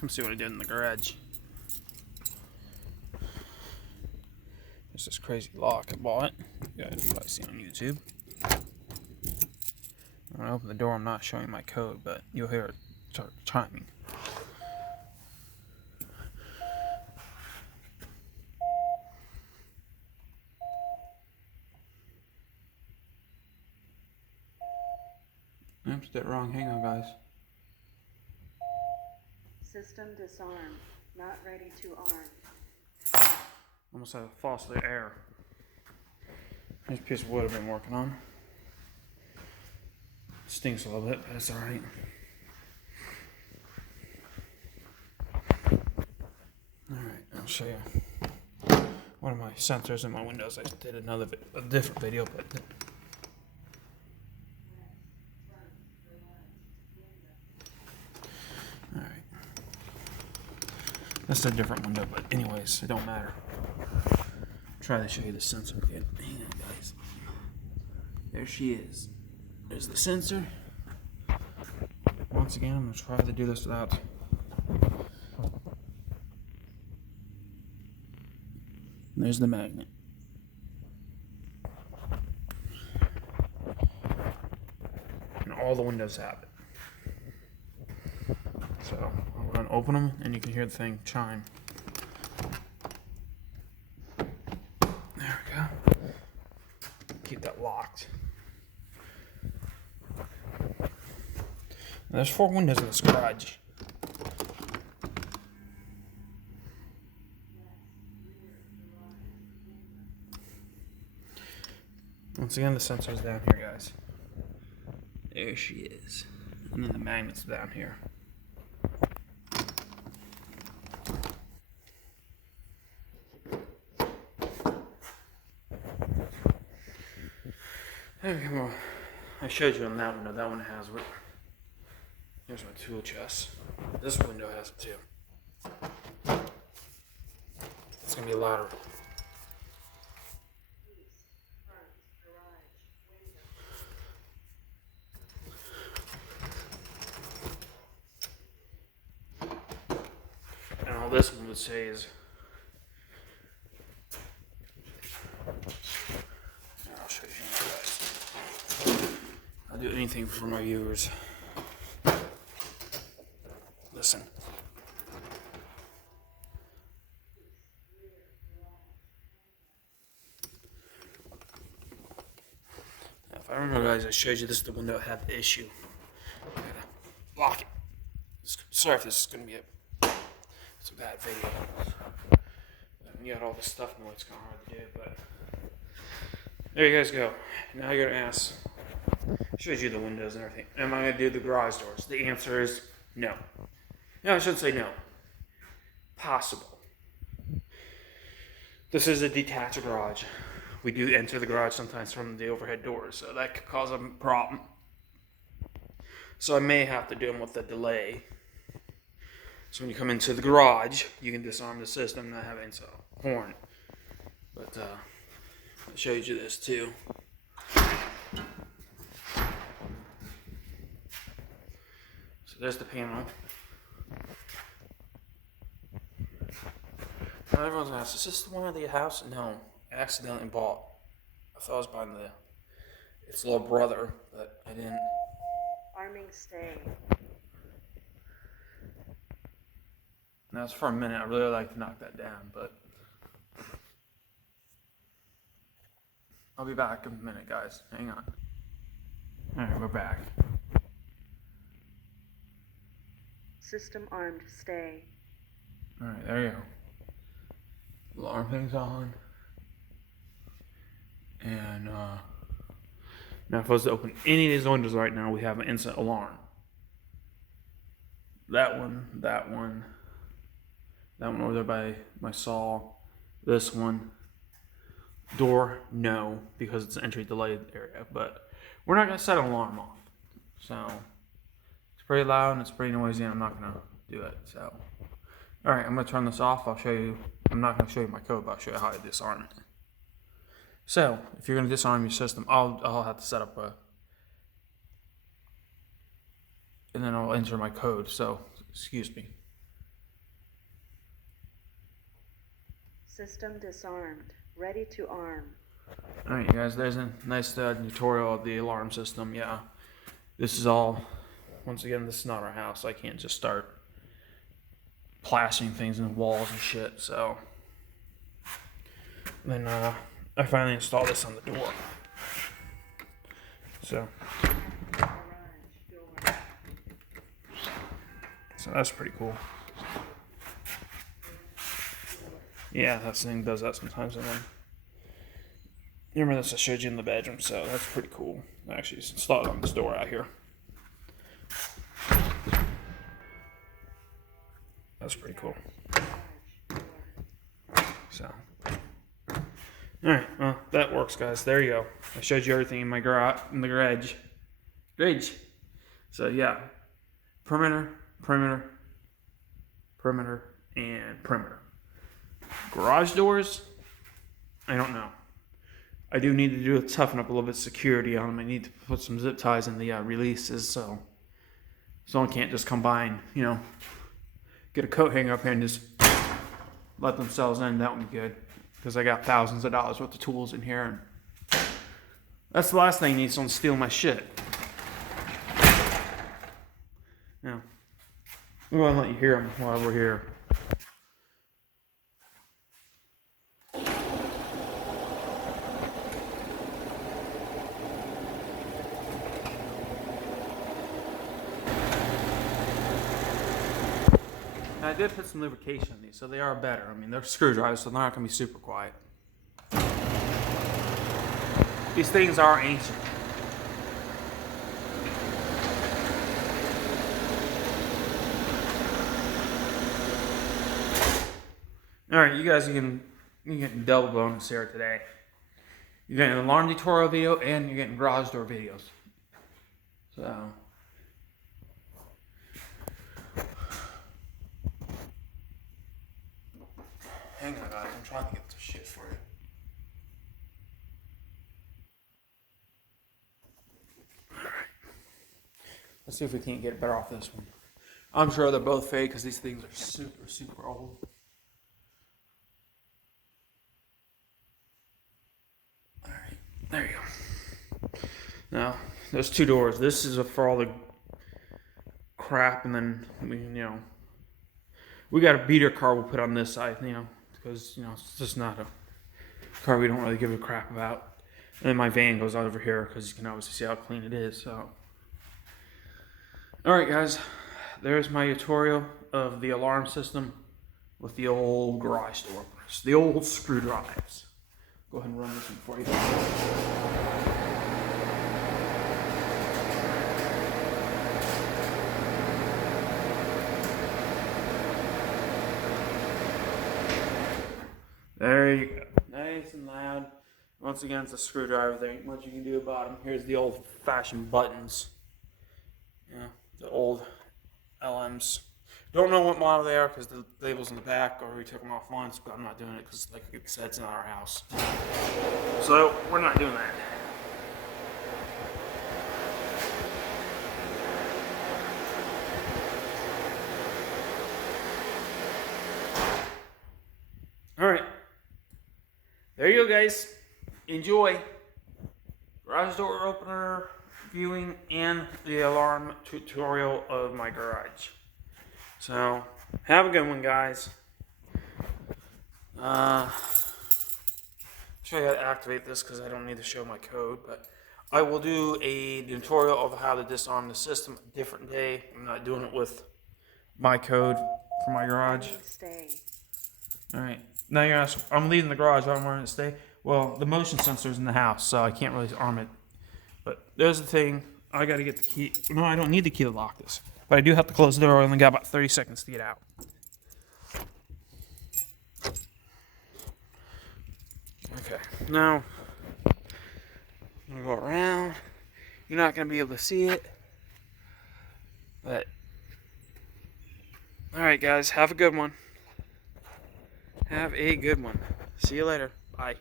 Come see what I did in the garage. There's this crazy lock I bought. You guys have probably seen on YouTube. When I open the door, I'm not showing my code, but you'll hear it start chiming. Oops, did it wrong. Hang on, guys. System disarmed. Not ready to arm. Almost had a false error. This piece of wood I've been working on. Stinks a little bit, but it's alright. Alright, I'll show you one of my sensors in my windows. I did a different video, but alright. This is a different window, but anyways, it don't matter. Try to show you the sensor again. Hang on, guys. There she is. There's the sensor. Once again, I'm going to try to do this without. And there's the magnet. And all the windows have it. So I'm going to open them, and you can hear the thing chime. There we go. Keep that locked. There's 4 windows in this garage. Once again, the sensor's down here, guys. There she is. And then the magnet's down here. Okay, well, I showed you on that window. That one has it. Here's my tool chest. This window has it too. It's gonna be louder. And all this one would say is, I'll show you guys. I'll do anything for my viewers. Listen. Now, if I remember, guys, I showed you this is the window that had the issue. I gotta lock it. Sorry if this is gonna be it's a bad video. When you got all this stuff in the way, it's kind of hard to do, but there you guys go. Now you're gonna ask. I showed you the windows and everything. Am I gonna do the garage doors? The answer is no. No, I shouldn't say no. Possible. This is a detached garage. We do enter the garage sometimes from the overhead doors, so that could cause a problem. So I may have to do them with a delay. So when you come into the garage, you can disarm the system and not have any horn. But I showed you this too. So there's the panel. Now everyone's gonna ask, is this the one at the house? No, I accidentally bought. I thought I was buying its little brother, but I didn't. Arming stay. Now it's for a minute. I really like to knock that down, but I'll be back in a minute, guys. Hang on. Alright, we're back. System armed stay. Alright, there you go. Alarm thing's on. And now if I was to open any of these windows right now, we have an instant alarm. That one over there by my saw, this one. Door, no, because it's an entry delayed area, but we're not gonna set an alarm off. So it's pretty loud and it's pretty noisy and I'm not gonna do it. So alright, I'm gonna turn this off. I'll show you. I'm not gonna show you my code, but I'll show you how to disarm it. So if you're gonna disarm your system, I'll have to set up and then I'll enter my code. So excuse me. System disarmed. Ready to arm. Alright, you guys, there's a nice tutorial of the alarm system. Yeah, this is all, once again, this is not our house, so I can't just start plastering things in the walls and shit. So then I finally installed this on the door. So that's pretty cool. Yeah, that thing does that sometimes. And then you remember this I showed you in the bedroom, so that's pretty cool. Actually, it's installed on this door out here. That's pretty cool. So, alright, well, that works, guys. There you go. I showed you everything in my garage. So, yeah. Perimeter, perimeter, perimeter, and perimeter. Garage doors, I don't know. I do need to toughen up a little bit of security on them. I need to put some zip ties in the releases, so someone can't just come by and, you know, get a coat hanger up here and just let themselves in. That would be good, because I got thousands of dollars worth of tools in here, and that's the last thing I need, someone steal my shit. Now, I'm going to let you hear them while we're here. Now, I did put some lubrication in these, so they are better. I mean, they're screwdrivers, so they're not going to be super quiet. These things are ancient. Alright, you guys, you get double bonus here today. You're getting an alarm tutorial video, and you're getting garage door videos. So... hang on, guys. I'm trying to get this shit for you. Alright. Let's see if we can't get better off this one. I'm sure they're both fake because these things are super, super old. Alright. There you go. Now, there's two doors. This is for all the crap, and then, we got a beater car we'll put on this side, because, it's just not a car we don't really give a crap about. And then my van goes over here because you can obviously see how clean it is. So, alright guys, there's my tutorial of the alarm system with the old garage door openers, the old screwdrivers. Go ahead and run this one for you. There you go. Nice and loud. Once again, it's a screwdriver. There ain't much you can do about them. Here's the old-fashioned buttons. Yeah, the old LMs. Don't know what model they are because the label's in the back, or we took them off once, but I'm not doing it because, like I said, it's in our house. So, we're not doing that. Alright. There you go, guys. Enjoy. Garage door opener viewing and the alarm tutorial of my garage. So, have a good one, guys. Show you how to activate this because I don't need to show my code, but I will do a tutorial of how to disarm the system a different day. I'm not doing it with my code for my garage. Alright. Now you're asking, I'm leaving the garage, why am I going to stay? Well, the motion sensor's in the house, so I can't really arm it. But there's the thing, I gotta get the key. No, I don't need the key to lock this. But I do have to close the door, I only got about 30 seconds to get out. Okay, now, I'm gonna go around. You're not gonna be able to see it. But, alright guys, have a good one. Have a good one. See you later. Bye.